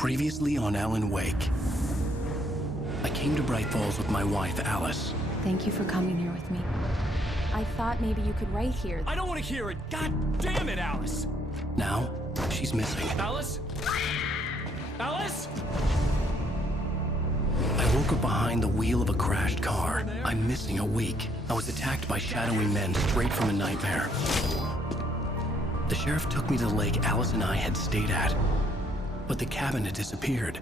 Previously on Alan Wake. I came to Bright Falls with my wife, Alice. Thank you for coming here with me. I thought maybe you could write here. I don't want to hear it! God damn it, Alice! Now, she's missing. Alice? Alice? I woke up behind the wheel of a crashed car. I'm missing a week. I was attacked by shadowy men straight from a nightmare. The sheriff took me to the lake Alice and I had stayed at, but the cabin had disappeared.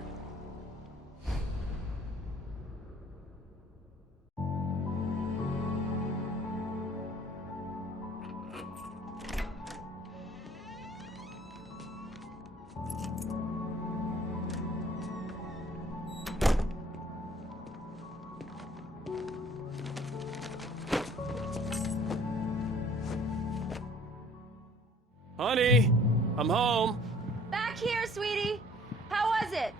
Honey, I'm home. Back here, sweetie. How was it?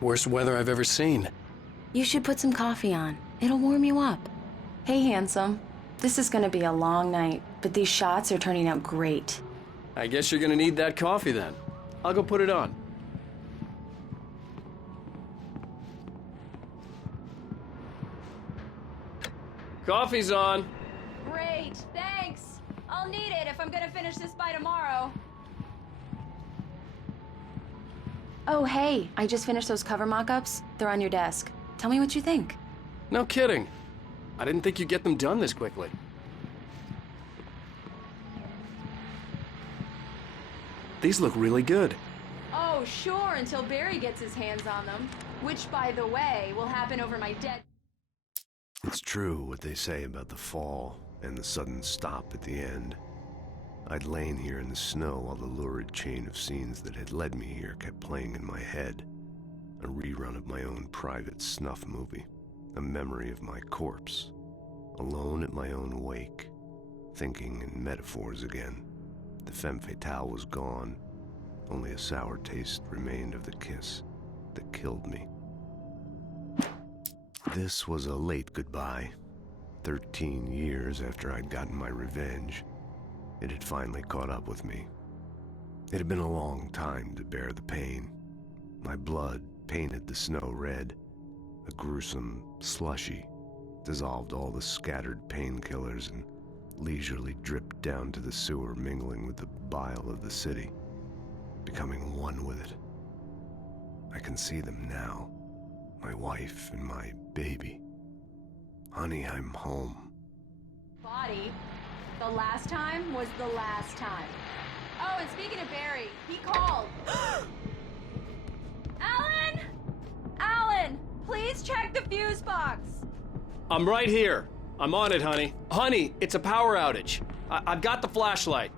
Worst weather I've ever seen. You should put some coffee on. It'll warm you up. Hey, handsome. This is gonna be a long night, but these shots are turning out great. I guess you're gonna need that coffee then. I'll go put it on. Coffee's on. Great, thanks. I'll need it if I'm gonna finish this by tomorrow. Oh, hey, I just finished those cover mock-ups. They're on your desk. Tell me what you think. No kidding. I didn't think you'd get them done this quickly. These look really good. Oh, sure, until Barry gets his hands on them. Which, by the way, will happen over my dead... It's true what they say about the fall and the sudden stop at the end. I'd lain here in the snow while the lurid chain of scenes that had led me here kept playing in my head. A rerun of my own private snuff movie. A memory of my corpse. Alone at my own wake. Thinking in metaphors again. The femme fatale was gone. Only a sour taste remained of the kiss that killed me. This was a late goodbye. 13 years after I'd gotten my revenge, it had finally caught up with me. It had been a long time to bear the pain. My blood painted the snow red. A gruesome slushy dissolved all the scattered painkillers and leisurely dripped down to the sewer, mingling with the bile of the city, becoming one with it. I can see them now, my wife and my baby. Honey, I'm home. Body. The last time was the last time. Oh, and speaking of Barry, he called. Alan! Alan! Please check the fuse box. I'm right here. I'm on it, honey. Honey, it's a power outage. I've got the flashlight.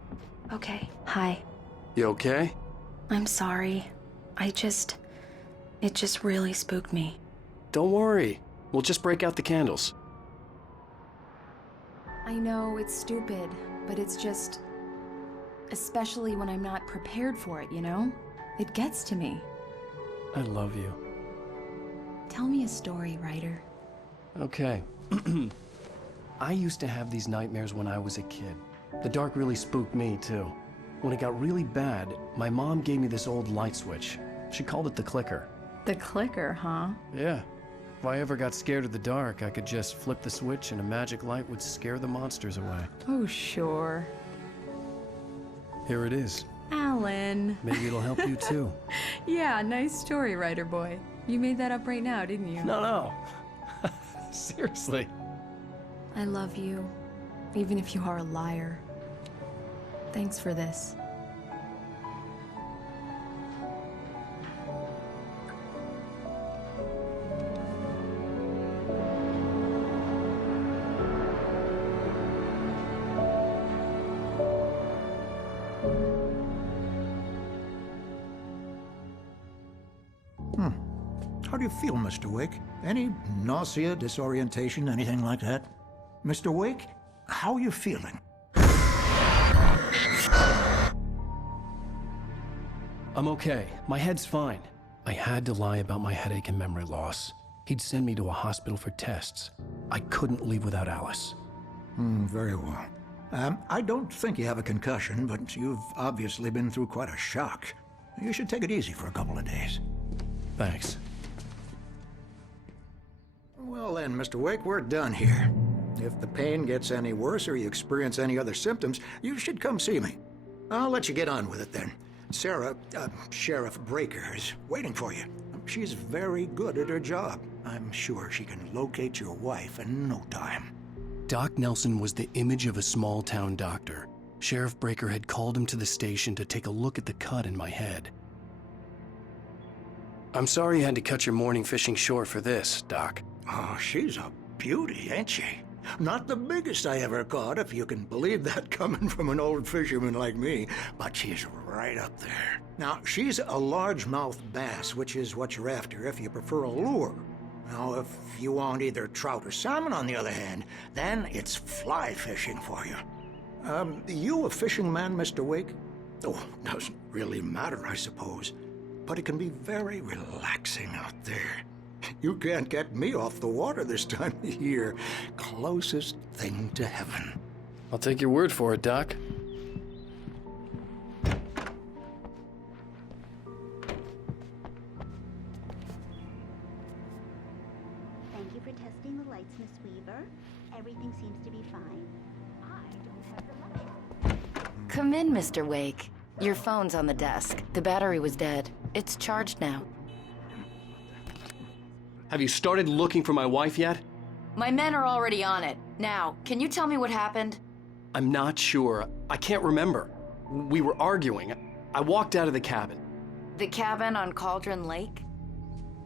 Okay, hi. You okay? I'm sorry. It just really spooked me. Don't worry. We'll just break out the candles. I know it's stupid, but it's just... especially when I'm not prepared for it, you know? It gets to me. I love you. Tell me a story, writer. Okay. I used to have these nightmares when I was a kid. The dark really spooked me, too. When it got really bad, my mom gave me this old light switch. She called it the clicker. The clicker, huh? Yeah. If I ever got scared of the dark, I could just flip the switch and a magic light would scare the monsters away. Oh, sure. Here it is. Alan. Maybe it'll help you, too. Yeah, nice story, writer boy. You made that up right now, didn't you? No. Seriously. I love you, even if you are a liar. Thanks for this. How do you feel, Mr. Wake? Any nausea, disorientation, anything like that? Mr. Wake, how are you feeling? I'm okay. My head's fine. I had to lie about my headache and memory loss. He'd send me to a hospital for tests. I couldn't leave without Alice. Very well. I don't think you have a concussion, but you've obviously been through quite a shock. You should take it easy for a couple of days. Thanks. Well then, Mr. Wake, we're done here. If the pain gets any worse or you experience any other symptoms, you should come see me. I'll let you get on with it then. Sarah, Sheriff Breaker, is waiting for you. She's very good at her job. I'm sure she can locate your wife in no time. Doc Nelson was the image of a small-town doctor. Sheriff Breaker had called him to the station to take a look at the cut in my head. I'm sorry you had to cut your morning fishing short for this, Doc. Oh, she's a beauty, ain't she? Not the biggest I ever caught, if you can believe that coming from an old fisherman like me, but she's right up there. Now, she's a largemouth bass, which is what you're after if you prefer a lure. Now, if you want either trout or salmon, on the other hand, then it's fly fishing for you. You a fishing man, Mr. Wake? Oh, doesn't really matter, I suppose. But it can be very relaxing out there. You can't get me off the water this time of year. Closest thing to heaven. I'll take your word for it, Doc. Thank you for testing the lights, Miss Weaver. Everything seems to be fine. I don't have the light. Come in, Mr. Wake. Your phone's on the desk. The battery was dead. It's charged now. Have you started looking for my wife yet? My men are already on it. Now, can you tell me what happened? I'm not sure. I can't remember. We were arguing. I walked out of the cabin. The cabin on Cauldron Lake?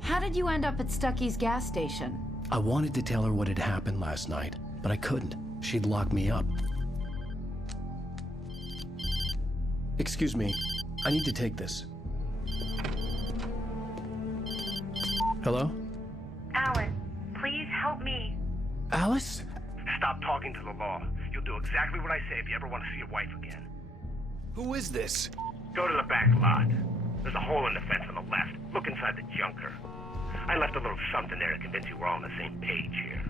How did you end up at Stuckey's gas station? I wanted to tell her what had happened last night, but I couldn't. She'd lock me up. Excuse me. I need to take this. Hello? Alice, please help me. Alice? Stop talking to the law. You'll do exactly what I say if you ever want to see your wife again. Who is this? Go to the back lot. There's a hole in the fence on the left. Look inside the junker. I left a little something there to convince you we're all on the same page here.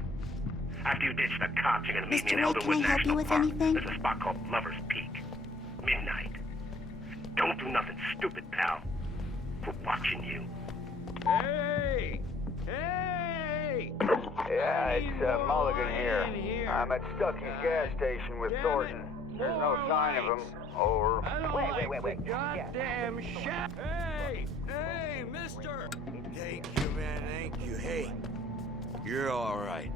After you ditch the cops, you're gonna meet me in Mr. Wake, Elderwood can I help you National with Park. anything? There's a spot called Lover's Peak. Midnight. Don't do nothing stupid, pal. We're watching you. Hey! Hey! Yeah, it's Mulligan here. I'm at Stuckey's gas station with Thornton. There's no sign of him. Over. Wait. Goddamn shit! Hey, mister! Thank you, man, thank you. Hey, you're all right.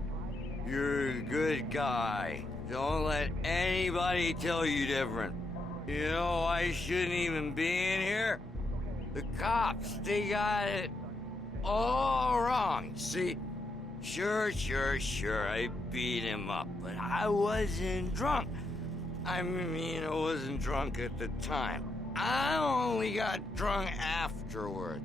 You're a good guy. Don't let anybody tell you different. You know, I shouldn't even be in here. The cops, they got it all wrong. See, sure, I beat him up, but I wasn't drunk. I mean, I wasn't drunk at the time. I only got drunk afterward.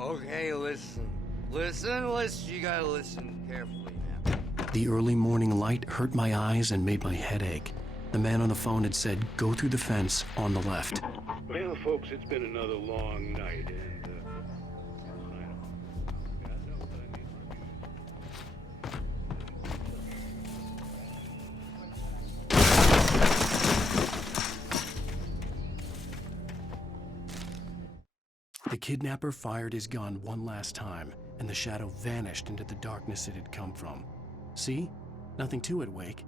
Okay, listen, you gotta listen carefully now. The early morning light hurt my eyes and made my head ache. The man on the phone had said, go through the fence on the left. Well, folks, it's been another long night, and, The kidnapper fired his gun one last time, and the shadow vanished into the darkness it had come from. See? Nothing to it, Wake.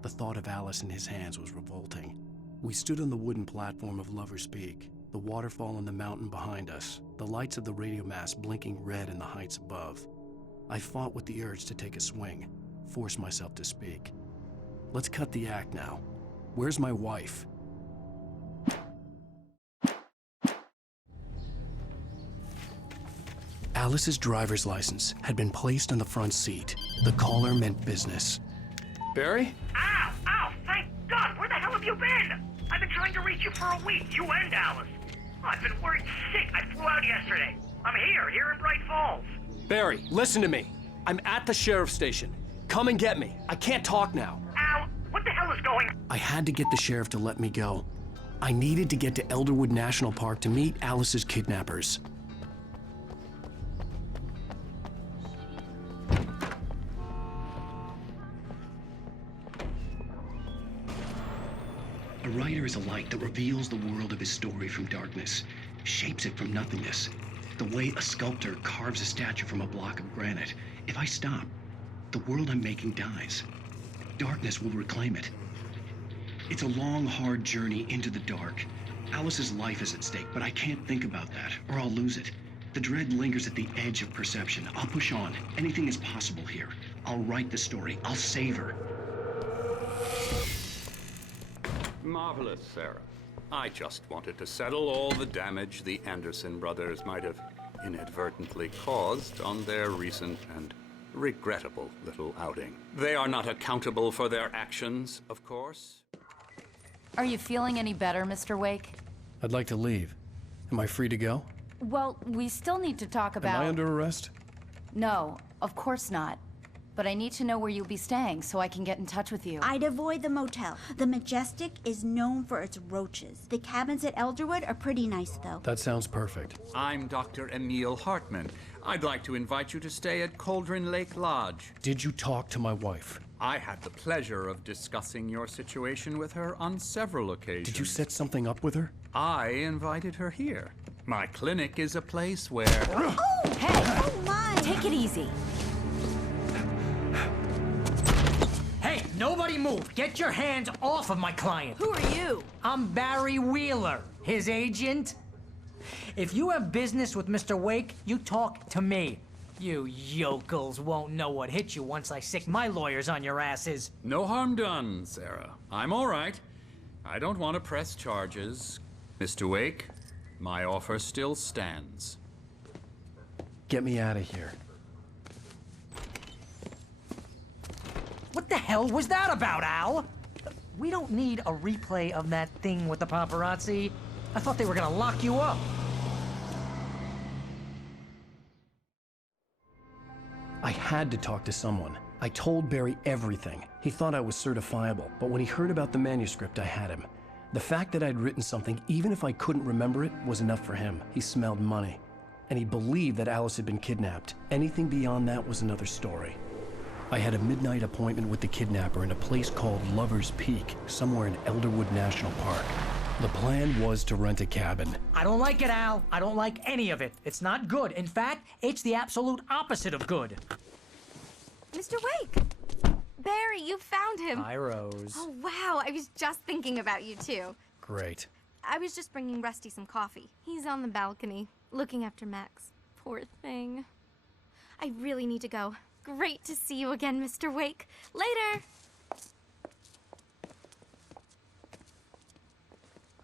The thought of Alice in his hands was revolting. We stood on the wooden platform of Lover's Peak, the waterfall on the mountain behind us, the lights of the radio mast blinking red in the heights above. I fought with the urge to take a swing, force myself to speak. Let's cut the act now. Where's my wife? Alice's driver's license had been placed on the front seat. The caller meant business. Barry? Ow, thank God! Where the hell have you been? I've been trying to reach you for a week, you and Alice. I've been worried sick. I flew out yesterday. I'm here in Bright Falls. Barry, listen to me. I'm at the sheriff's station. Come and get me. I can't talk now. Al, what the hell is going on? I had to get the sheriff to let me go. I needed to get to Elderwood National Park to meet Alice's kidnappers. A writer is a light that reveals the world of his story from darkness, shapes it from nothingness. The way a sculptor carves a statue from a block of granite. If I stop, the world I'm making dies. Darkness will reclaim it. It's a long, hard journey into the dark. Alice's life is at stake, but I can't think about that, or I'll lose it. The dread lingers at the edge of perception. I'll push on. Anything is possible here. I'll write the story. I'll save her. Marvelous, Sarah. I just wanted to settle all the damage the Anderson brothers might have inadvertently caused on their recent and regrettable little outing. They are not accountable for their actions, of course. Are you feeling any better, Mr. Wake? I'd like to leave. Am I free to go? Well, we still need to talk about... Am I under arrest? No, of course not. But I need to know where you'll be staying so I can get in touch with you. I'd avoid the motel. The Majestic is known for its roaches. The cabins at Elderwood are pretty nice, though. That sounds perfect. I'm Dr. Emil Hartman. I'd like to invite you to stay at Cauldron Lake Lodge. Did you talk to my wife? I had the pleasure of discussing your situation with her on several occasions. Did you set something up with her? I invited her here. My clinic is a place where... Oh! Hey! Oh, my! Take it easy. Hey, nobody move! Get your hands off of my client! Who are you? I'm Barry Wheeler, his agent. If you have business with Mr. Wake, you talk to me. You yokels won't know what hit you once I sick my lawyers on your asses. No harm done, Sarah. I'm all right. I don't want to press charges. Mr. Wake, my offer still stands. Get me out of here. What the hell was that about, Al? We don't need a replay of that thing with the paparazzi. I thought they were gonna lock you up. I had to talk to someone. I told Barry everything. He thought I was certifiable, but when he heard about the manuscript, I had him. The fact that I'd written something, even if I couldn't remember it, was enough for him. He smelled money. And he believed that Alice had been kidnapped. Anything beyond that was another story. I had a midnight appointment with the kidnapper in a place called Lover's Peak, somewhere in Elderwood National Park. The plan was to rent a cabin. I don't like it, Al. I don't like any of it. It's not good. In fact, it's the absolute opposite of good. Mr. Wake! Barry, you found him. Hi, Rose. Oh, wow. I was just thinking about you, too. Great. I was just bringing Rusty some coffee. He's on the balcony, looking after Max. Poor thing. I really need to go. Great to see you again, Mr. Wake. Later!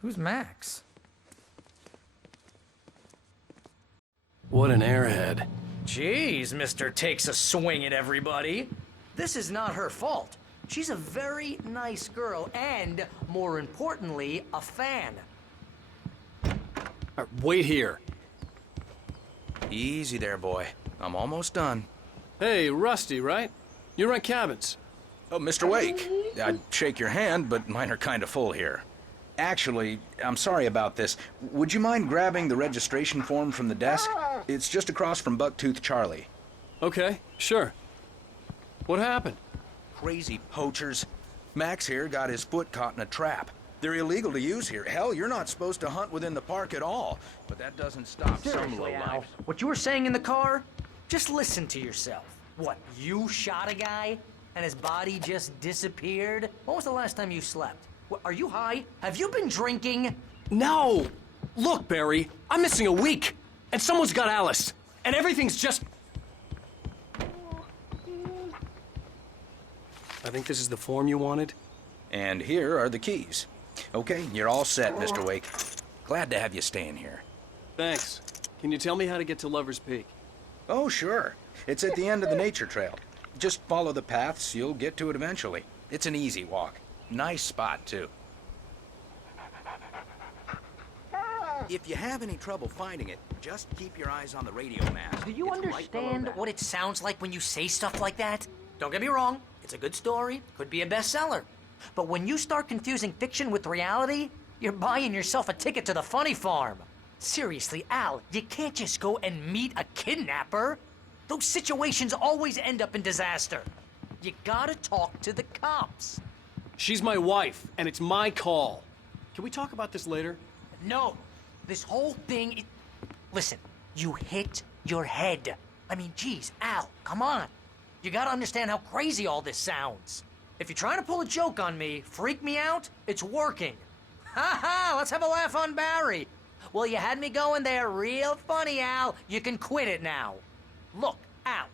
Who's Max? What an airhead. Jeez, Mr. Takes a swing at everybody. This is not her fault. She's a very nice girl and, more importantly, a fan. Wait here. Easy there, boy. I'm almost done. Hey, Rusty, right? You rent cabins. Oh, Mr. Wake. I'd shake your hand, but mine are kind of full here. Actually, I'm sorry about this. Would you mind grabbing the registration form from the desk? It's just across from Bucktooth Charlie. Okay, sure. What happened? Crazy poachers. Max here got his foot caught in a trap. They're illegal to use here. Hell, you're not supposed to hunt within the park at all. But that doesn't stop some Seriously, Al, lowlifes. what you were saying in the car? Just listen to yourself. What, you shot a guy and his body just disappeared? When was the last time you slept? What, are you high? Have you been drinking? No! Look, Barry, I'm missing a week, and someone's got Alice, and everything's just... I think this is the form you wanted. And here are the keys. Okay, you're all set, Mr. Wake. Glad to have you staying here. Thanks. Can you tell me how to get to Lover's Peak? Oh, sure. It's at the end of the nature trail. Just follow the paths, you'll get to it eventually. It's an easy walk. Nice spot, too. If you have any trouble finding it, just keep your eyes on the radio mast. Do you It's right below understand that. what it sounds like when you say stuff like that? Don't get me wrong, it's a good story, could be a bestseller. But when you start confusing fiction with reality, you're buying yourself a ticket to the funny farm. Seriously, Al, you can't just go and meet a kidnapper. Those situations always end up in disaster. You gotta talk to the cops. She's my wife, and it's my call. Can we talk about this later? No, this whole thing Listen, You hit your head. I mean, geez, Al, come on. You gotta understand how crazy all this sounds. If you're trying to pull a joke on me, freak me out, it's working. Ha ha, let's have a laugh on Barry. Well, you had me going there real funny, Al. You can quit it now. Look, Al,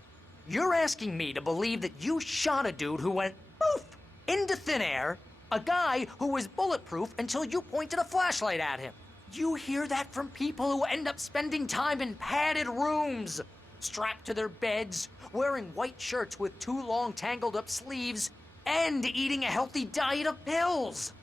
you're asking me to believe that you shot a dude who went poof into thin air, a guy who was bulletproof until you pointed a flashlight at him. You hear that from people who end up spending time in padded rooms, strapped to their beds, wearing white shirts with too long tangled up sleeves, and eating a healthy diet of pills.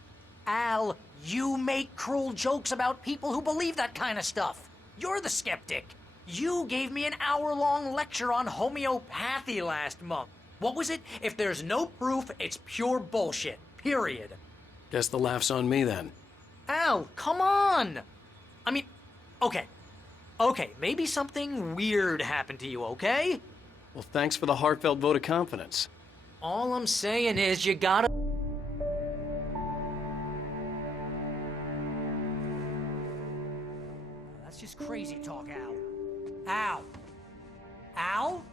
Al, you make cruel jokes about people who believe that kind of stuff. You're the skeptic. You gave me an hour-long lecture on homeopathy last month. What was it? If there's no proof, it's pure bullshit. Period. Guess the laugh's on me then. Al, come on! I mean, okay, maybe something weird happened to you, okay? Well, thanks for the heartfelt vote of confidence. All I'm saying is you gotta... That's just crazy talk, Al. Al? Al?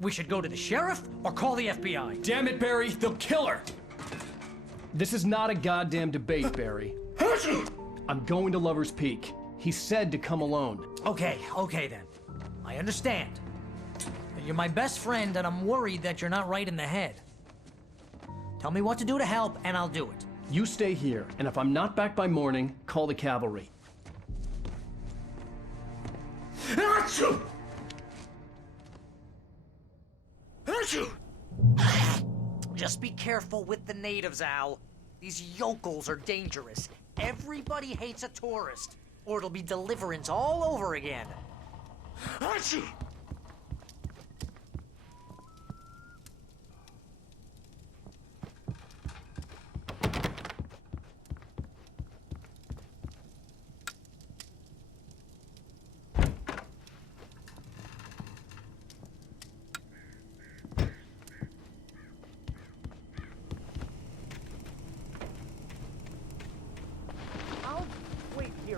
We should go to the sheriff or call the FBI. Damn it, Barry, they'll kill her! This is not a goddamn debate, Barry. I'm going to Lover's Peak. He said to come alone. Okay then. I understand. You're my best friend, and I'm worried that you're not right in the head. Tell me what to do to help, and I'll do it. You stay here, and if I'm not back by morning, call the cavalry. Achoo! Just be careful with the natives, Al. These yokels are dangerous. Everybody hates a tourist, or it'll be Deliverance all over again. Achoo!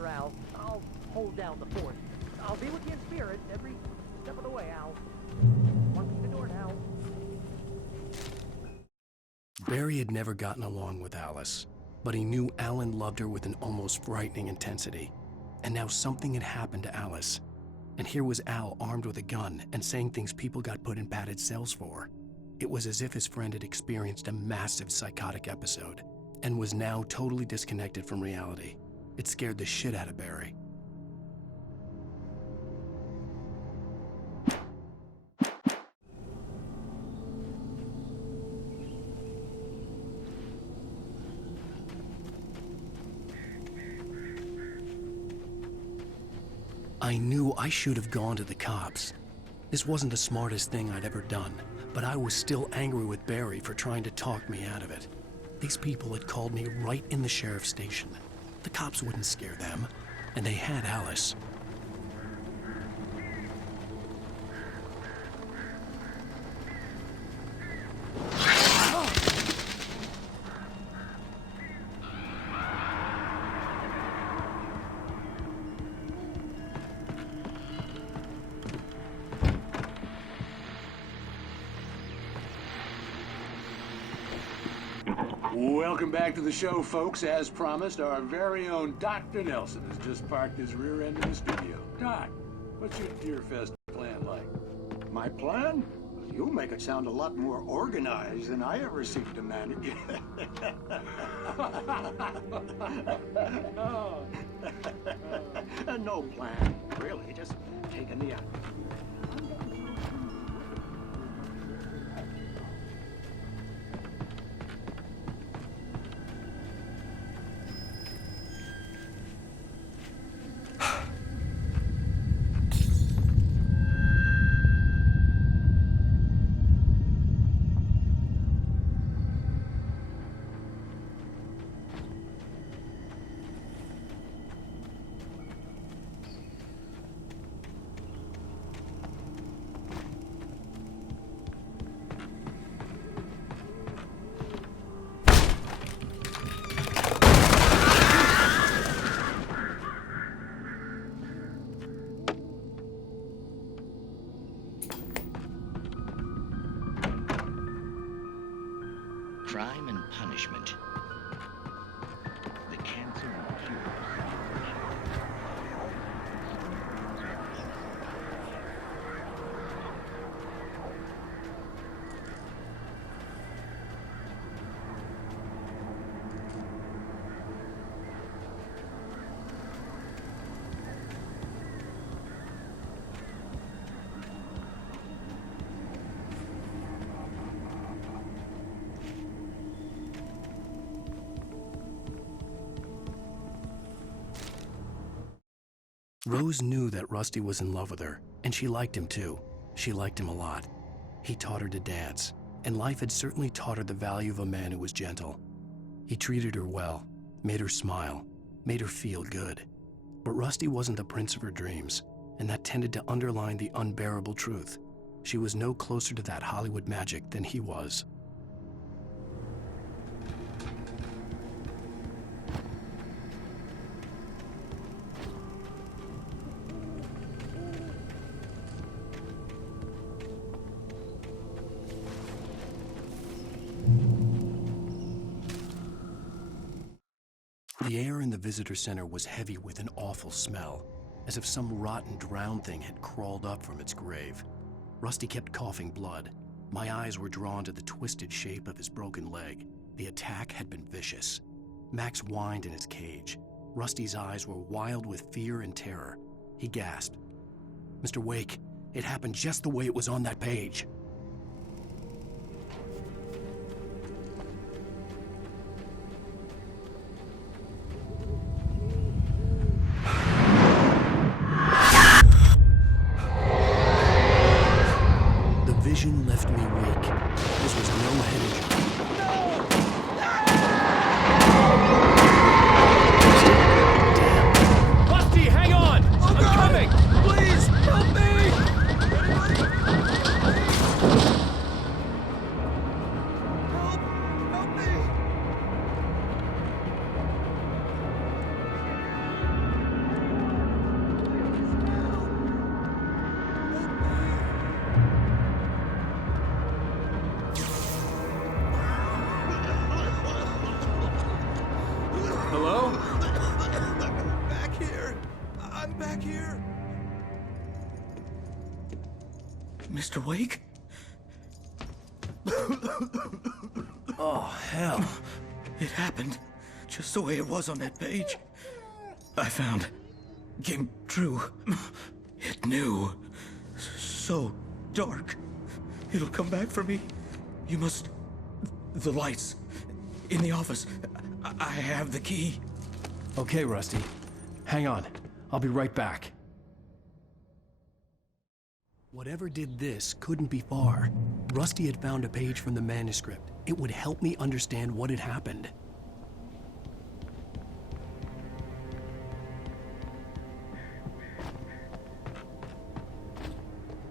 Al. I'll hold down the fort. I'll be with you in spirit every step of the way, Al. Once the door now. Barry had never gotten along with Alice, but he knew Alan loved her with an almost frightening intensity. And now something had happened to Alice. And here was Al armed with a gun and saying things people got put in padded cells for. It was as if his friend had experienced a massive psychotic episode and was now totally disconnected from reality. It scared the shit out of Barry. I knew I should have gone to the cops. This wasn't the smartest thing I'd ever done, but I was still angry with Barry for trying to talk me out of it. These people had called me right in the sheriff's station. The cops wouldn't scare them, and they had Alice. Welcome back to the show, folks. As promised, our very own Dr. Nelson has just parked his rear end in the studio. Doc, what's your Deer Fest plan like? My plan? You make it sound a lot more organized than I ever seem to manage. No plan, really, just taking the act. Crime and Punishment. The Cancer and Cure. Rose knew that Rusty was in love with her, and she liked him too. She liked him a lot. He taught her to dance, and life had certainly taught her the value of a man who was gentle. He treated her well, made her smile, made her feel good. But Rusty wasn't the prince of her dreams, and that tended to underline the unbearable truth. She was no closer to that Hollywood magic than he was. The air in the visitor center was heavy with an awful smell, as if some rotten drowned thing had crawled up from its grave. Rusty kept coughing blood. My eyes were drawn to the twisted shape of his broken leg. The attack had been vicious. Max whined in his cage. Rusty's eyes were wild with fear and terror. He gasped. "Mr. Wake, it happened just the way it was on that page." Vision left me weak. This was no head injury. Damn. Rusty, hang on! Oh, I'm God! coming! Please, help me! Help me! Hello? Back here! I'm back here! Mr. Wake? Oh, hell. It happened just the way it was on that page. I found. Came true. It knew. So dark. It'll come back for me. You must. The lights. In the office. I have the key. Okay, Rusty. Hang on. I'll be right back. Whatever did this couldn't be far. Rusty had found a page from the manuscript. It would help me understand what had happened.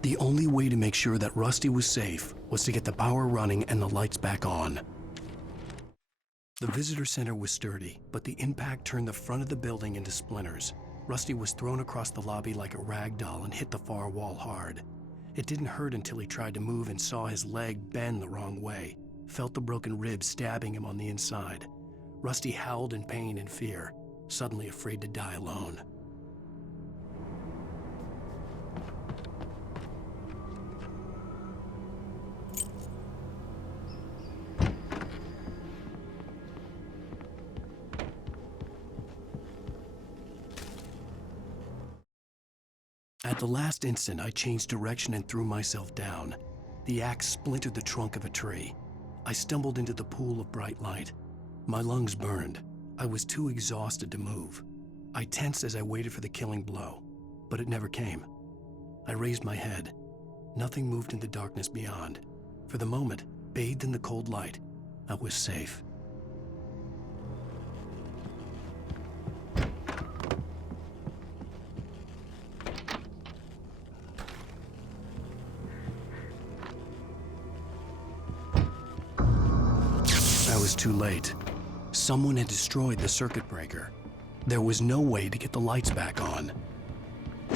The only way to make sure that Rusty was safe was to get the power running and the lights back on. The visitor center was sturdy, but the impact turned the front of the building into splinters. Rusty was thrown across the lobby like a rag doll and hit the far wall hard. It didn't hurt until he tried to move and saw his leg bend the wrong way, felt the broken ribs stabbing him on the inside. Rusty howled in pain and fear, suddenly afraid to die alone. At the last instant, I changed direction and threw myself down. The axe splintered the trunk of a tree. I stumbled into the pool of bright light. My lungs burned. I was too exhausted to move. I tensed as I waited for the killing blow, but it never came. I raised my head. Nothing moved in the darkness beyond. For the moment, bathed in the cold light, I was safe. I was too late. Someone had destroyed the circuit breaker. There was no way to get the lights back on. The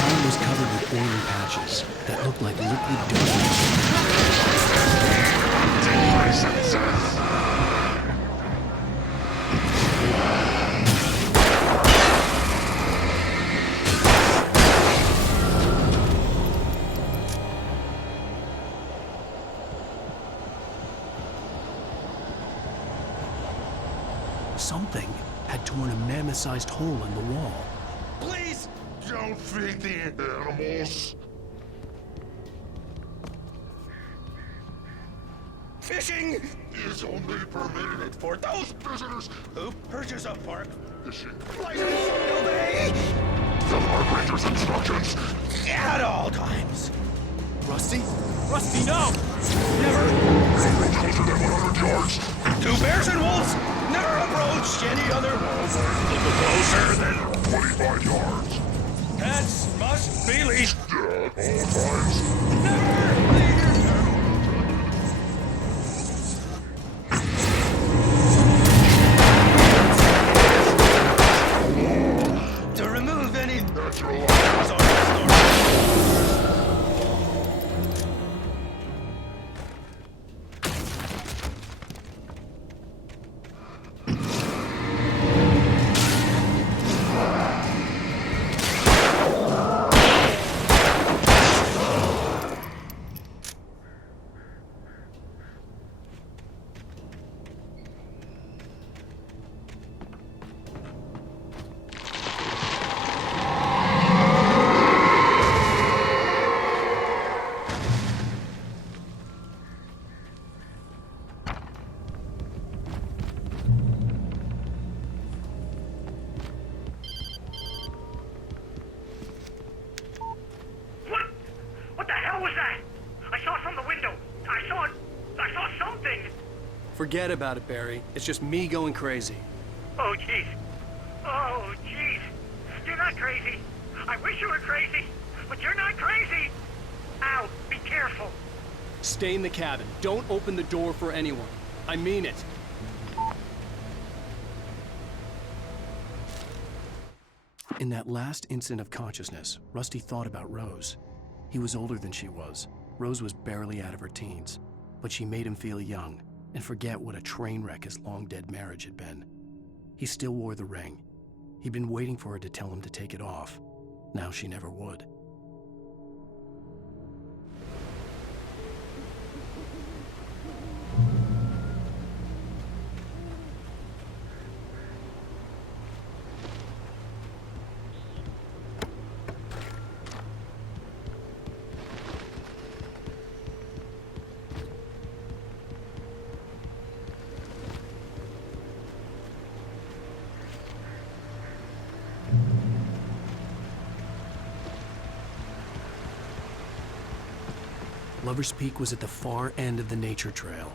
ground was covered with oily patches that looked like liquid Something had torn a mammoth-sized hole in the wall. Please don't feed the animals. Fishing is only permitted for those visitors who purchase a park fishing license. Obey the park ranger's instructions at all times. Rusty? Rusty, no! Never closer than 100 yards. 2 bears and wolves never approach any other wolves closer than 25 yards. Pets must be leashed At all times. never leave your town. To remove any natural items on the store. What the hell was that? I saw it from the window. I saw something. Forget about it, Barry. It's just me going crazy. Oh, jeez. Oh, jeez. You're not crazy. I wish you were crazy, but you're not crazy. Ow, be careful. Stay in the cabin. Don't open the door for anyone. I mean it. In that last instant of consciousness, Rusty thought about Rose. He was older than she was. Rose was barely out of her teens, but she made him feel young and forget what a train wreck his long-dead marriage had been. He still wore the ring. He'd been waiting for her to tell him to take it off. Now she never would. Lover's Peak was at the far end of the nature trail.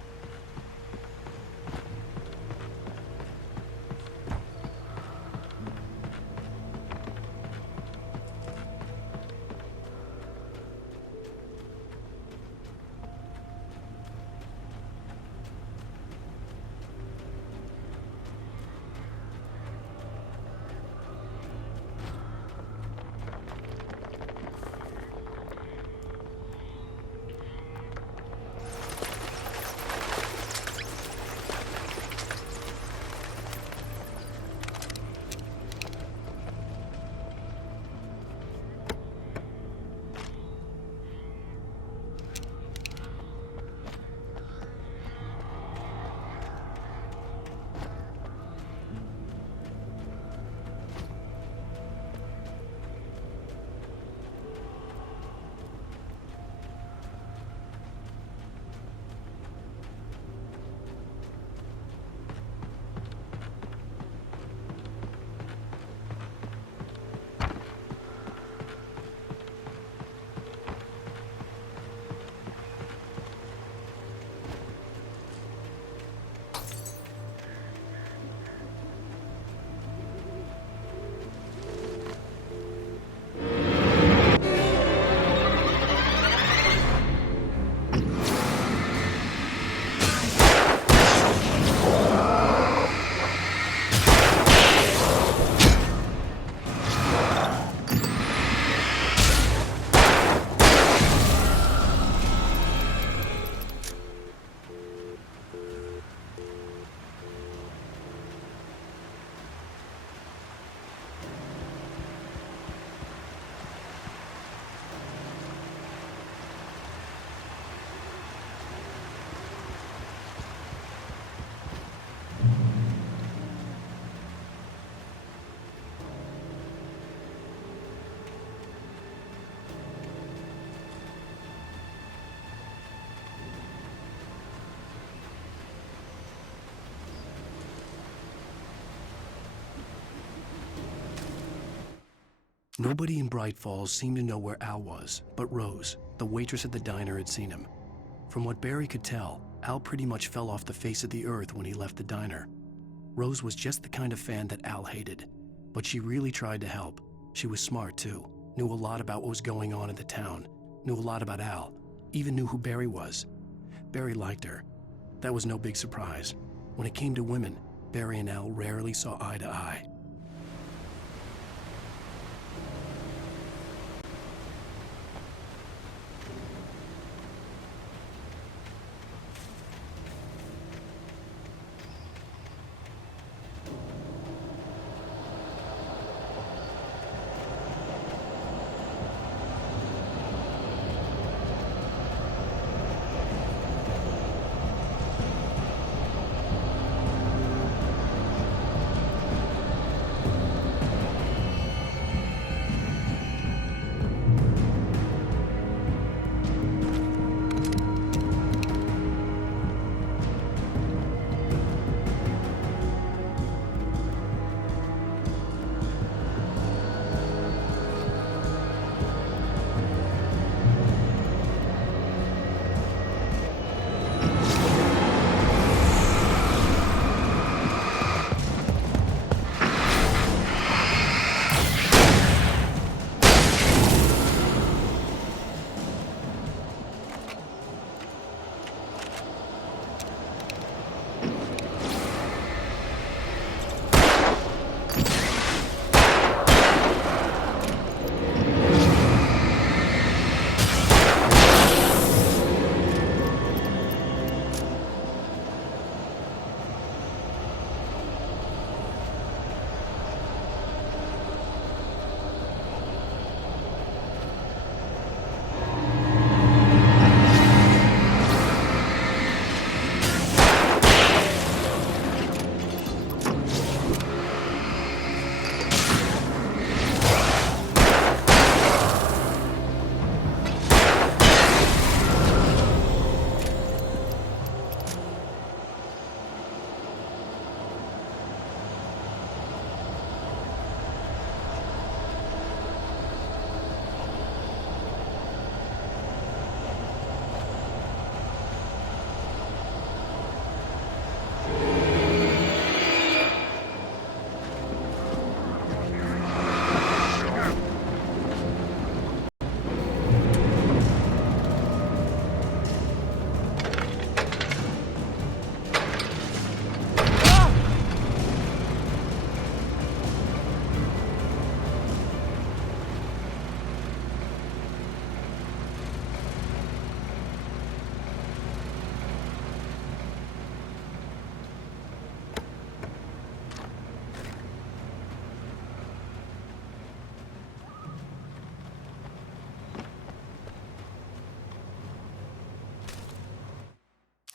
Nobody in Bright Falls seemed to know where Al was, but Rose, the waitress at the diner, had seen him. From what Barry could tell, Al pretty much fell off the face of the earth when he left the diner. Rose was just the kind of fan that Al hated, but she really tried to help. She was smart too, knew a lot about what was going on in the town, knew a lot about Al, even knew who Barry was. Barry liked her. That was no big surprise. When it came to women, Barry and Al rarely saw eye to eye.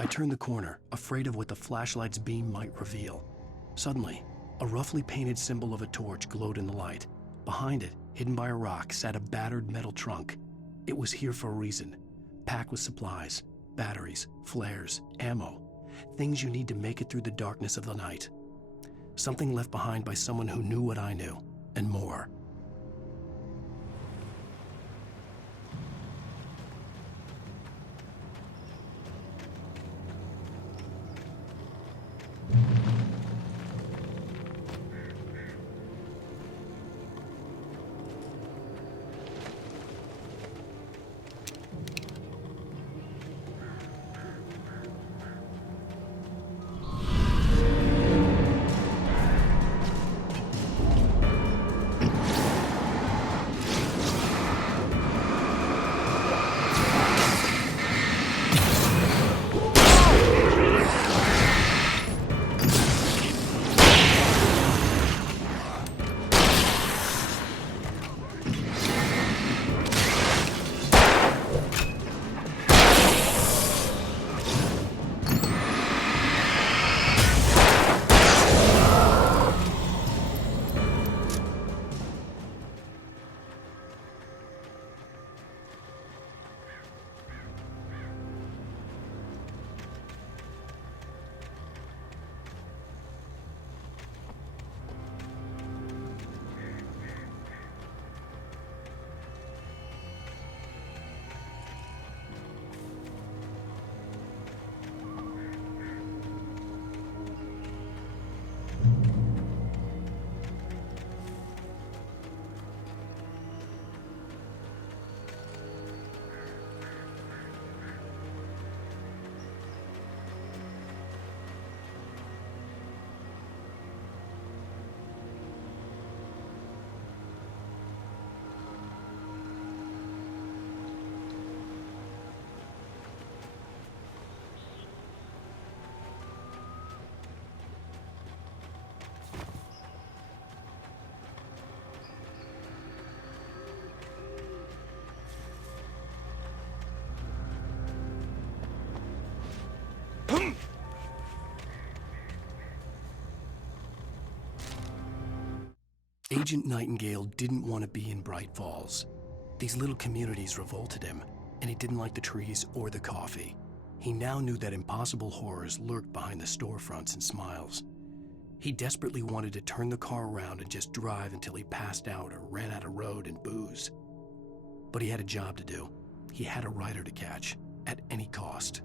I turned the corner, afraid of what the flashlight's beam might reveal. Suddenly, a roughly painted symbol of a torch glowed in the light. Behind it, hidden by a rock, sat a battered metal trunk. It was here for a reason, packed with supplies, batteries, flares, ammo, things you need to make it through the darkness of the night. Something left behind by someone who knew what I knew, and more. Agent Nightingale didn't want to be in Bright Falls. These little communities revolted him, and he didn't like the trees or the coffee. He now knew that impossible horrors lurked behind the storefronts and smiles. He desperately wanted to turn the car around and just drive until he passed out or ran out of road and booze. But he had a job to do. He had a rider to catch, at any cost.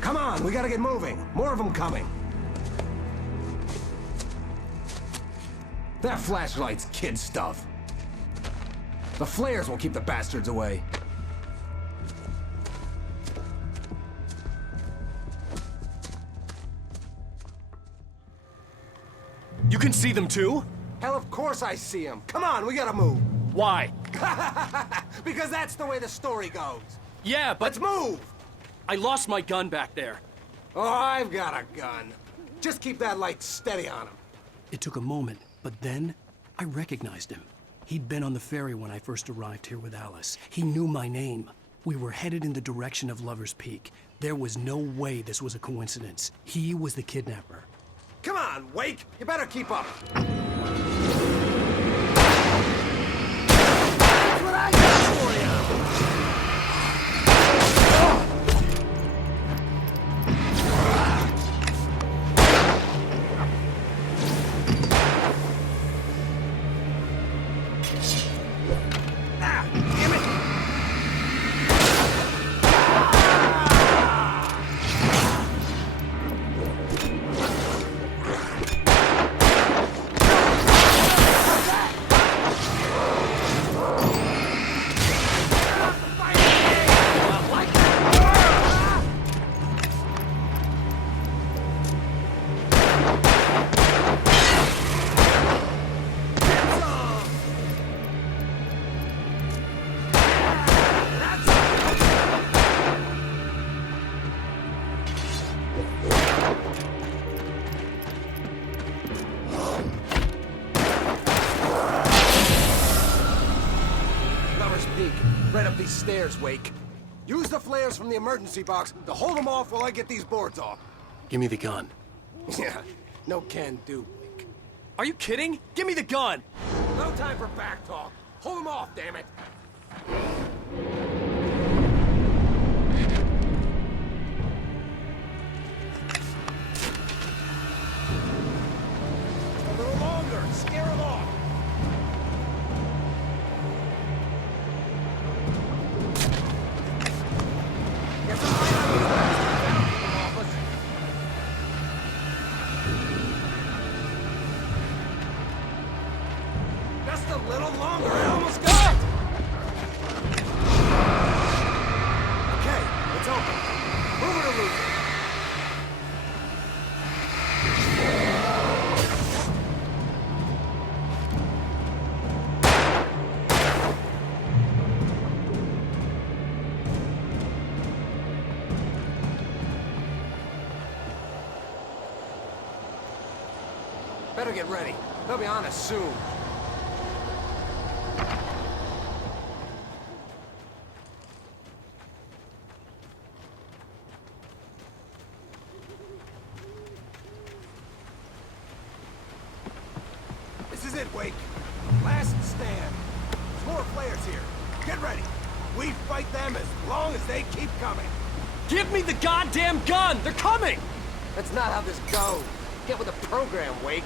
Come on, we gotta get moving. More of them coming. That flashlight's kid stuff. The flares will keep the bastards away. You can see them too? Hell, of course I see them. Come on, we gotta move. Why? Because that's the way the story goes. Yeah, but... Let's move! I lost my gun back there. Oh, I've got a gun. Just keep that light steady on him. It took a moment, but then I recognized him. He'd been on the ferry when I first arrived here with Alice. He knew my name. We were headed in the direction of Lover's Peak. There was no way this was a coincidence. He was the kidnapper. Come on, Wake! You better keep up. That's what I got for you! Right up these stairs, Wake. Use the flares from the emergency box to hold them off while I get these boards off. Give me the gun. Yeah, no can do, Wake. Are you kidding? Give me the gun! No time for back talk. Hold them off, damn it. A little longer. Scare them off. Just a little longer. I almost got it. Okay, it's open. Move it or lose it. Better get ready. They'll be on us soon. it, Wake. Last stand. There's more flares here. Get ready. We fight them as long as they keep coming. Give me the goddamn gun! They're coming! That's not how this goes. Get with the program, Wake.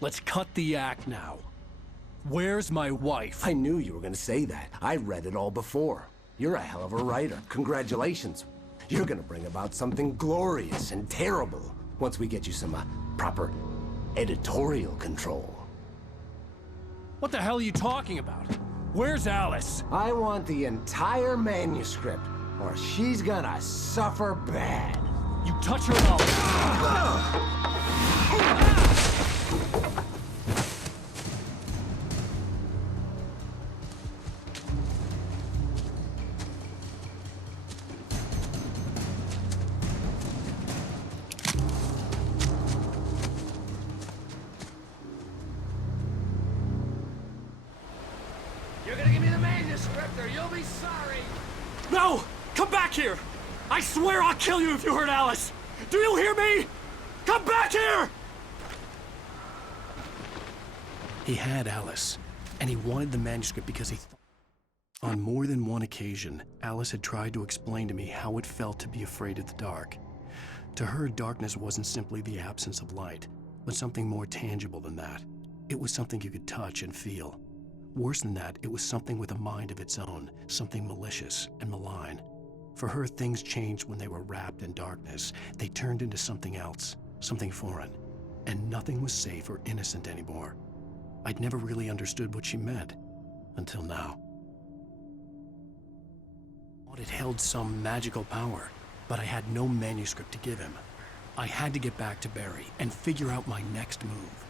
Let's cut the act now. Where's my wife? I knew you were gonna say that. I read it all before. You're a hell of a writer. Congratulations. You're gonna bring about something glorious and terrible once we get you some proper editorial control. What the hell are you talking about? Where's Alice? I want the entire manuscript, or she's gonna suffer bad. You touch her and I'll... You're gonna give me the manuscript, or you'll be sorry. No! Come back here! I swear I'll kill you if you hurt Alice! Do you hear me? Come back here! He had Alice, and he wanted the manuscript because he thought... On more than one occasion, Alice had tried to explain to me how it felt to be afraid of the dark. To her, darkness wasn't simply the absence of light, but something more tangible than that. It was something you could touch and feel. Worse than that, it was something with a mind of its own, something malicious and malign. For her, things changed when they were wrapped in darkness. They turned into something else, something foreign, and nothing was safe or innocent anymore. I'd never really understood what she meant, until now. I thought it held some magical power, but I had no manuscript to give him. I had to get back to Barry and figure out my next move.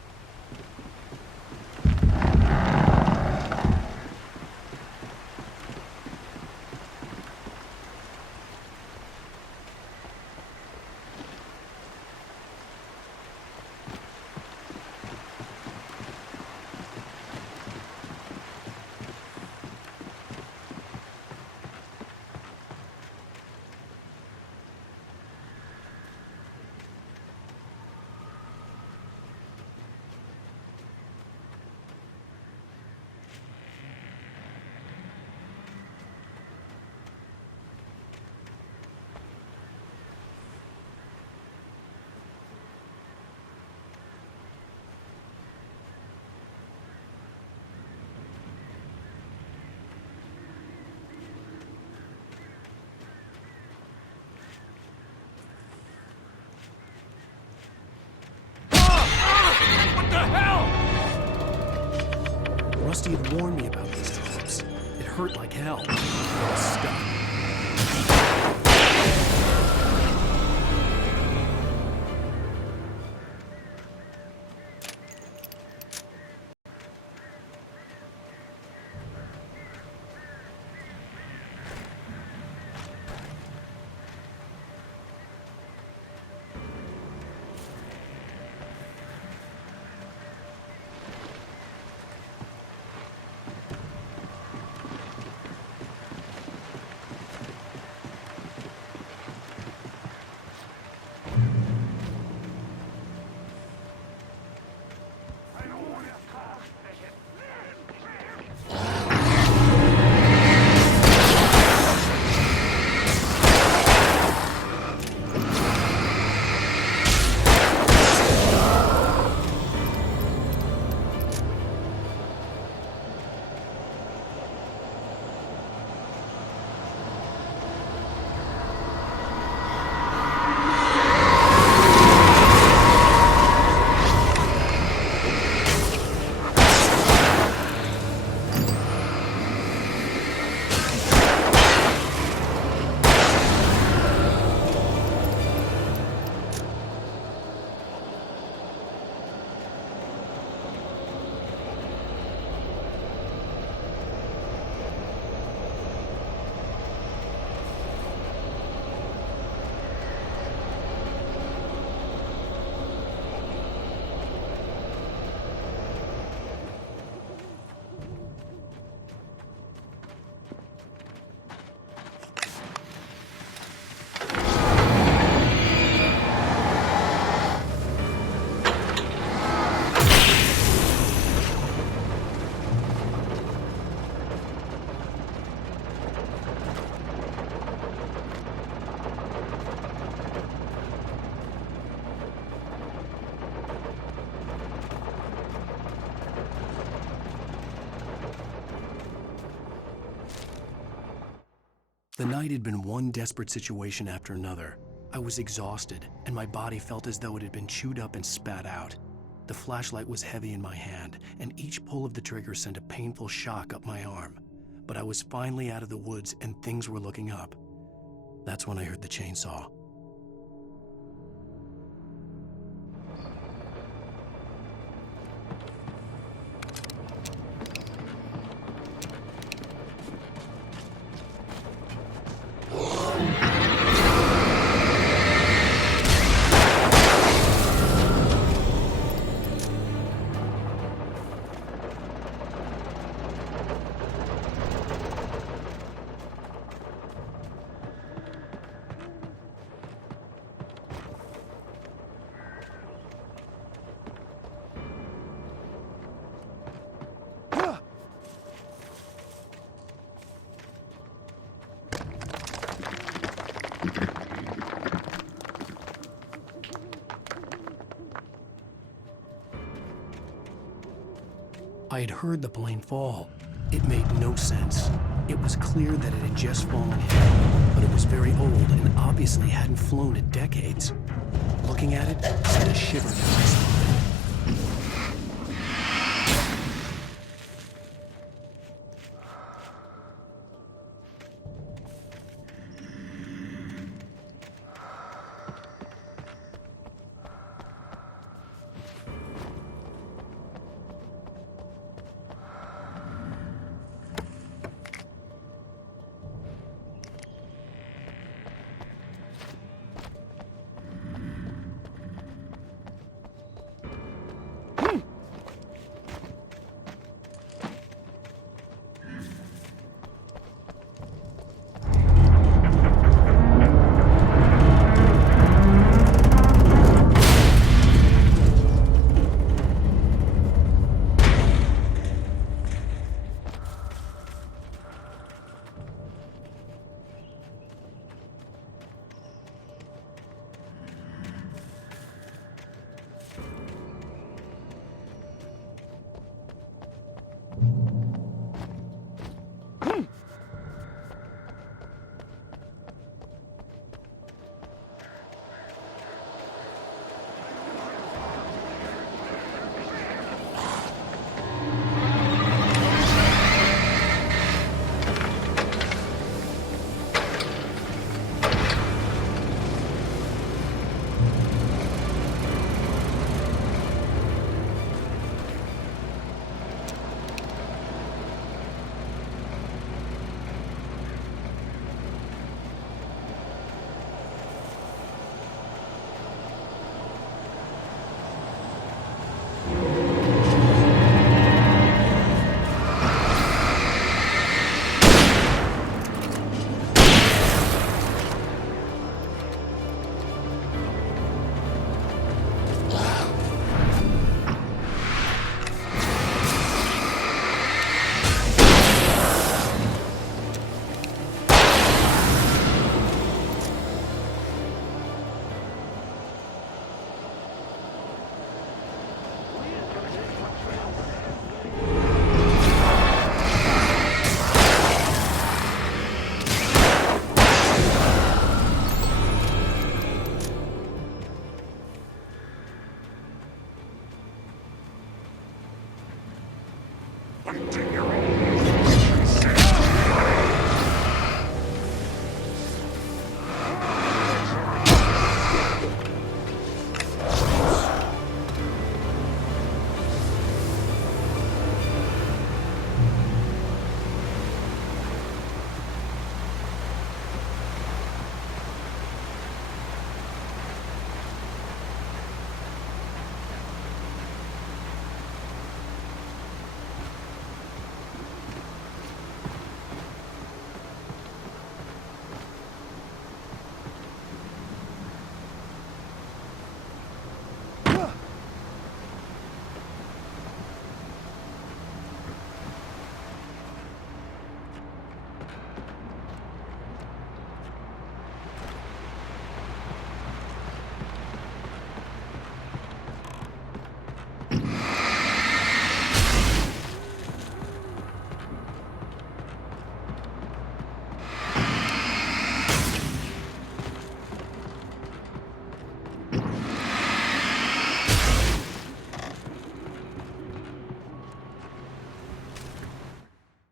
Rusty had warned me about these traps. It hurt like hell. I was stuck. The night had been one desperate situation after another. I was exhausted, and my body felt as though it had been chewed up and spat out. The flashlight was heavy in my hand, and each pull of the trigger sent a painful shock up my arm. But I was finally out of the woods, and things were looking up. That's when I heard the chainsaw. I had heard the plane fall. It made no sense. It was clear that it had just fallen here, but it was very old and obviously hadn't flown in decades. Looking at it sent a shiver down my spine.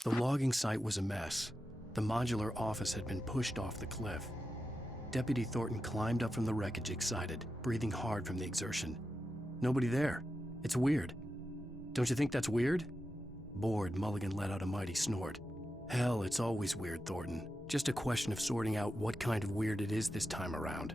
The logging site was a mess. The modular office had been pushed off the cliff. Deputy Thornton climbed up from the wreckage excited, breathing hard from the exertion. Nobody there. It's weird. Don't you think that's weird? Bored, Mulligan let out a mighty snort. Hell, it's always weird, Thornton. Just a question of sorting out what kind of weird it is this time around.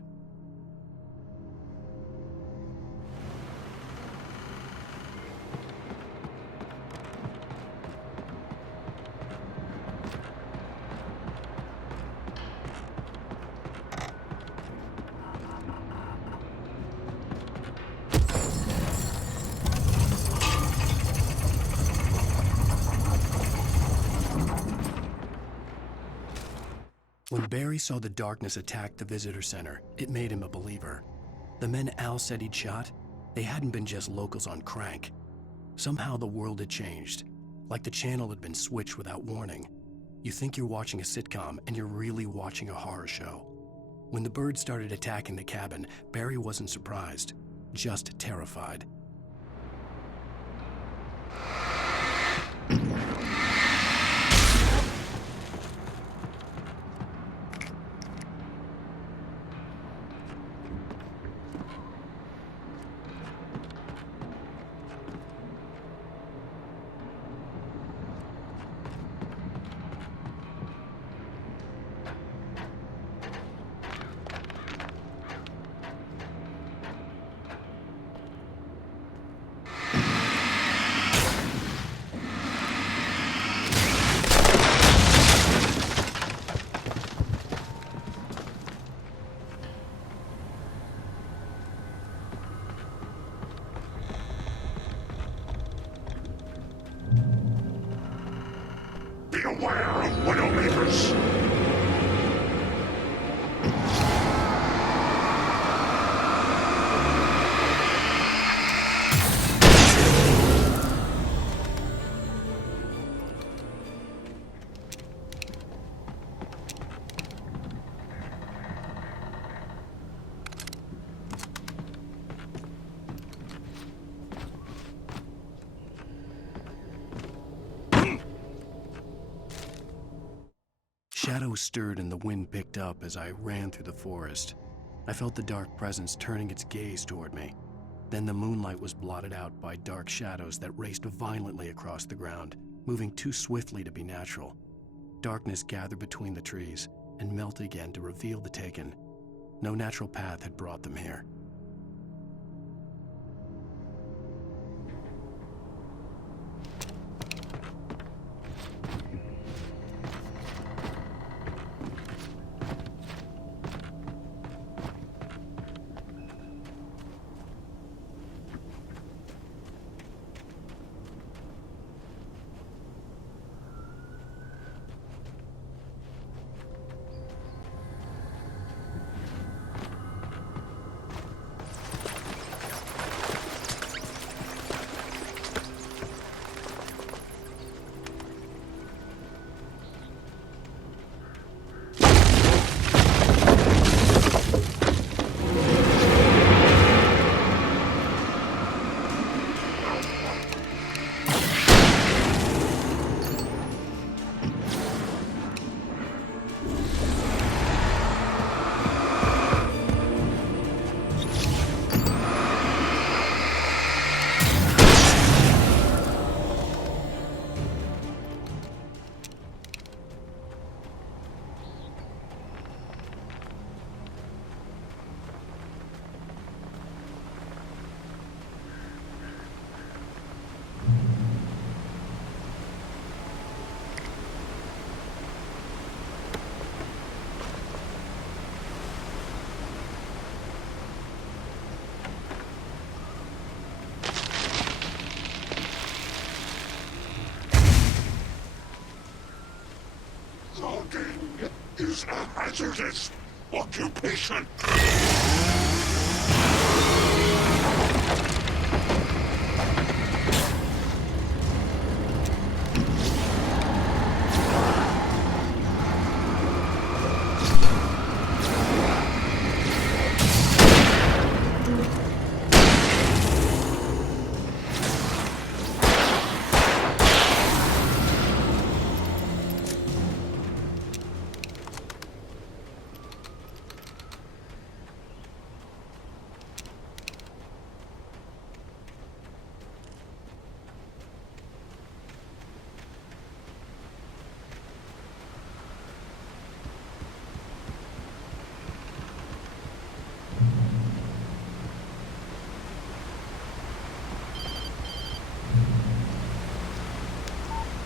When Barry saw the darkness attack the visitor center, it made him a believer. The men Al said he'd shot, they hadn't been just locals on crank. Somehow the world had changed, like the channel had been switched without warning. You think you're watching a sitcom, and you're really watching a horror show. When the birds started attacking the cabin, Barry wasn't surprised, just terrified. Beware of Widowmakers! Shadows stirred and the wind picked up as I ran through the forest. I felt the dark presence turning its gaze toward me. Then the moonlight was blotted out by dark shadows that raced violently across the ground, moving too swiftly to be natural. Darkness gathered between the trees and melted again to reveal the Taken. No natural path had brought them here. Logging is a hazardous occupation.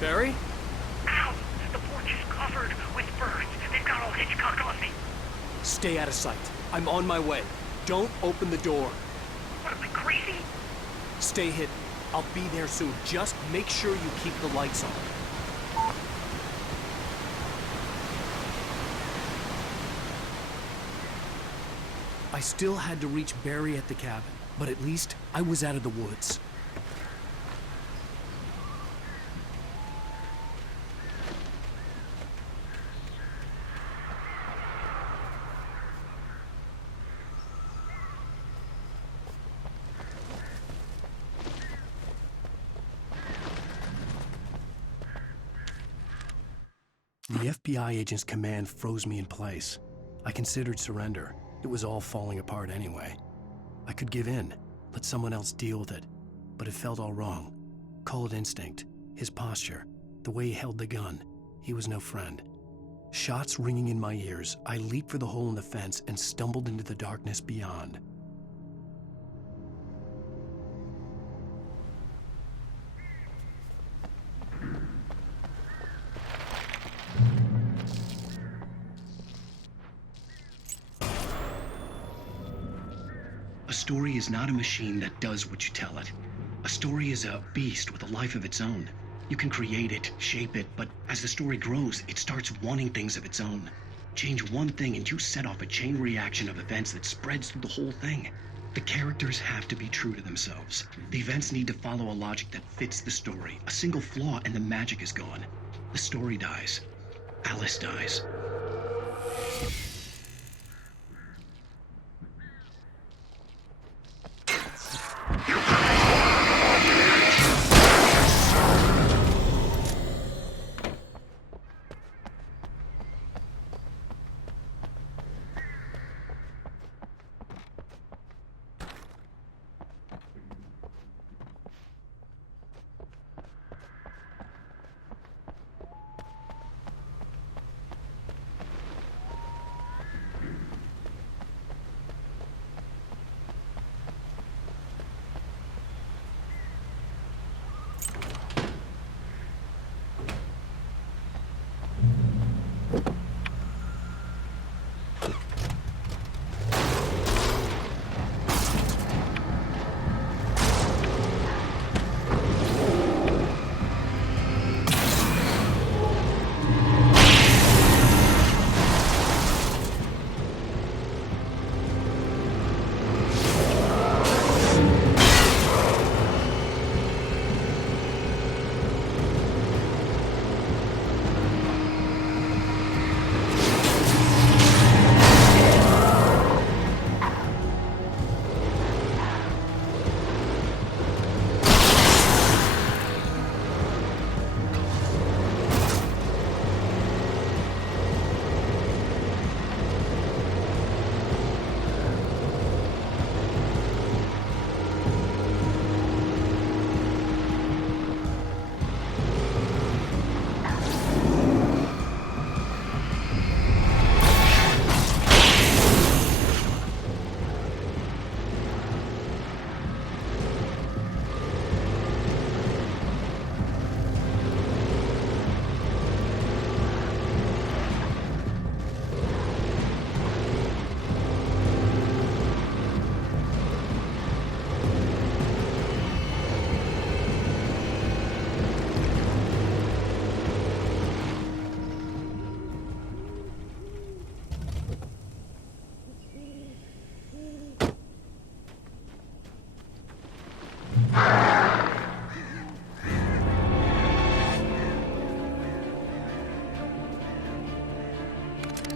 Barry? Ow! The porch is covered with birds. They've got all Hitchcock on me. Stay out of sight. I'm on my way. Don't open the door. What, am I crazy? Stay hidden. I'll be there soon. Just make sure you keep the lights on. I still had to reach Barry at the cabin, but at least I was out of the woods. The FBI agent's command froze me in place. I considered surrender. It was all falling apart anyway. I could give in, let someone else deal with it, but it felt all wrong. Call it instinct, his posture, the way he held the gun. He was no friend. Shots ringing in my ears, I leaped for the hole in the fence and stumbled into the darkness beyond. A story is not a machine that does what you tell it. A story is a beast with a life of its own. You can create it, shape it, but as the story grows, it starts wanting things of its own. Change one thing and you set off a chain reaction of events that spreads through the whole thing. The characters have to be true to themselves. The events need to follow a logic that fits the story. A single flaw and the magic is gone. The story dies. Alice dies.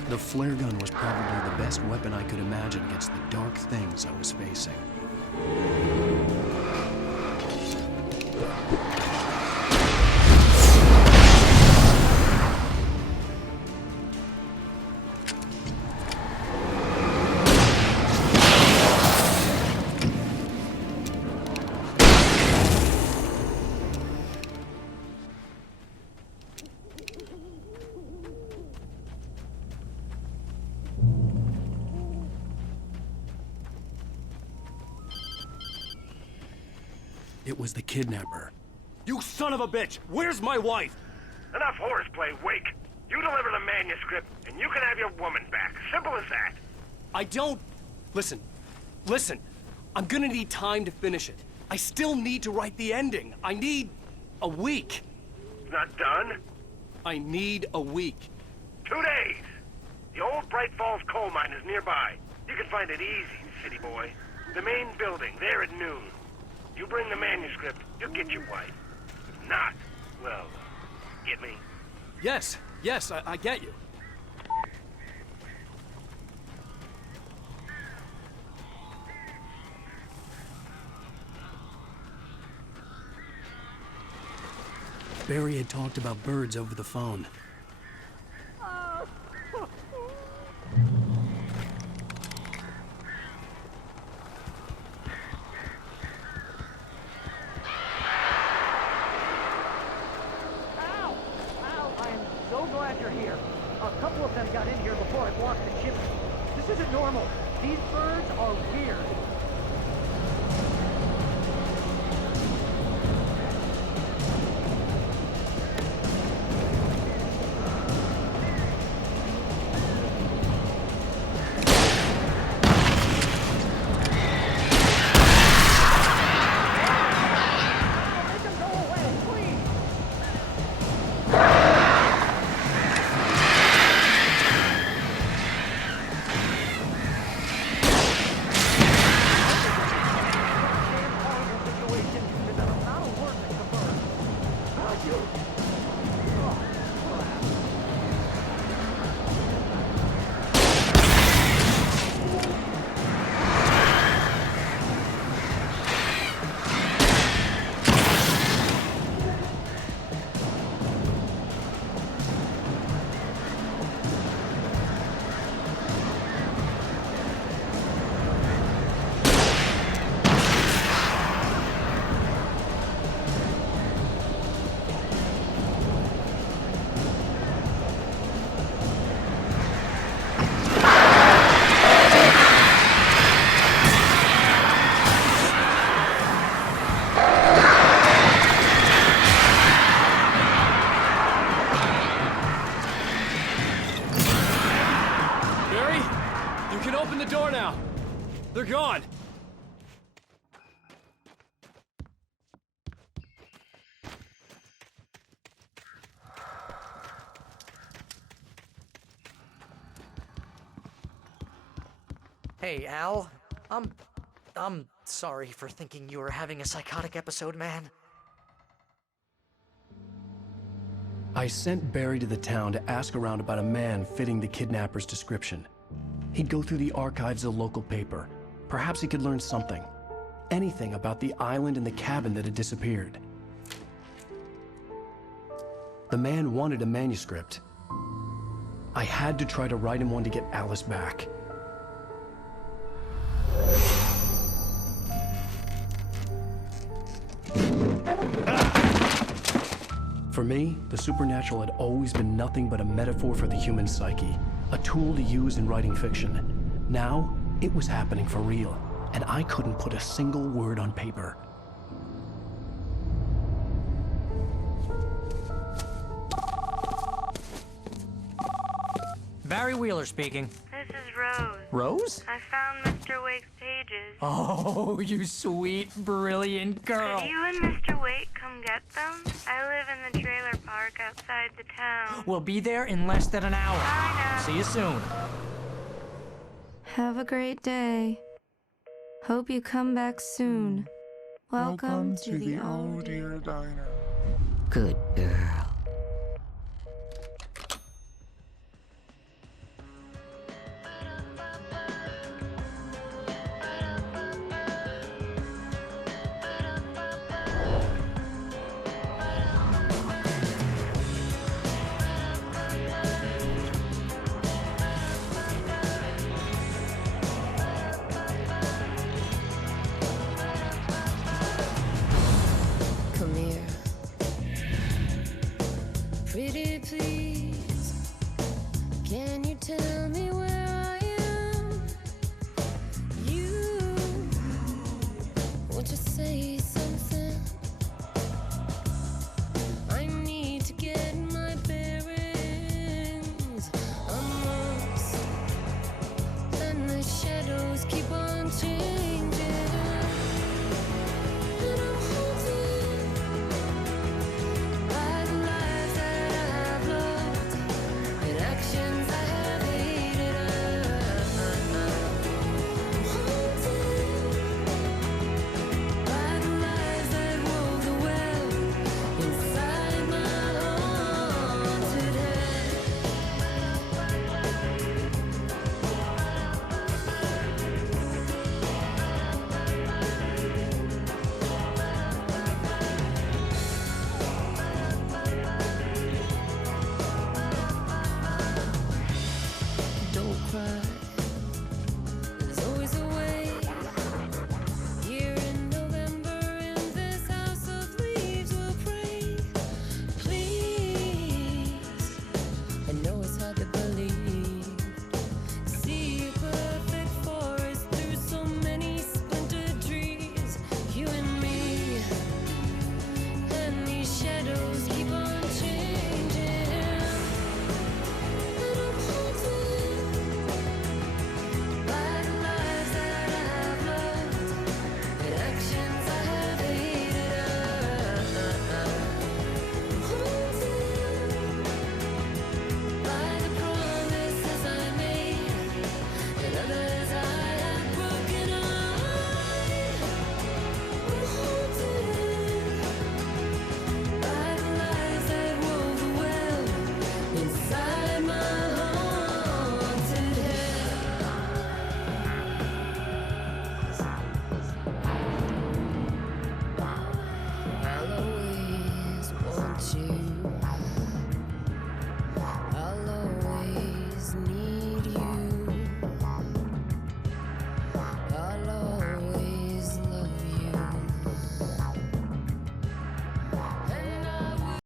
The flare gun was probably the best weapon I could imagine against the dark things I was facing. It was the kidnapper. You son of a bitch! Where's my wife? Enough horseplay, Wake. You deliver the manuscript, and you can have your woman back. Simple as that. I don't... Listen. I'm gonna need time to finish it. I still need to write the ending. I need a week. Not done? I need a week. 2 days. The old Bright Falls coal mine is nearby. You can find it easy, city boy. The main building, there at noon. You bring the manuscript, you'll get your wife. If not, well, get me? Yes, I get you. Barry had talked about birds over the phone. So glad you're here. A couple of them got in here before I blocked the chimney. This isn't normal. These birds are weird. They're gone! Hey, Al. I'm sorry for thinking you were having a psychotic episode, man. I sent Barry to the town to ask around about a man fitting the kidnapper's description. He'd go through the archives of the local paper. Perhaps he could learn something. Anything about the island and the cabin that had disappeared. The man wanted a manuscript. I had to try to write him one to get Alice back. For me, the supernatural had always been nothing but a metaphor for the human psyche, a tool to use in writing fiction. Now, it was happening for real, and I couldn't put a single word on paper. Barry Wheeler speaking. This is Rose. Rose? I found Mr. Wake's pages. Oh, you sweet, brilliant girl. Could you and Mr. Wake come get them? I live in the trailer park outside the town. We'll be there in less than an hour. Bye now. See you soon. Have a great day. Hope you come back soon. Welcome to the Oh Dear Diner. Good girl. Come here, pretty please.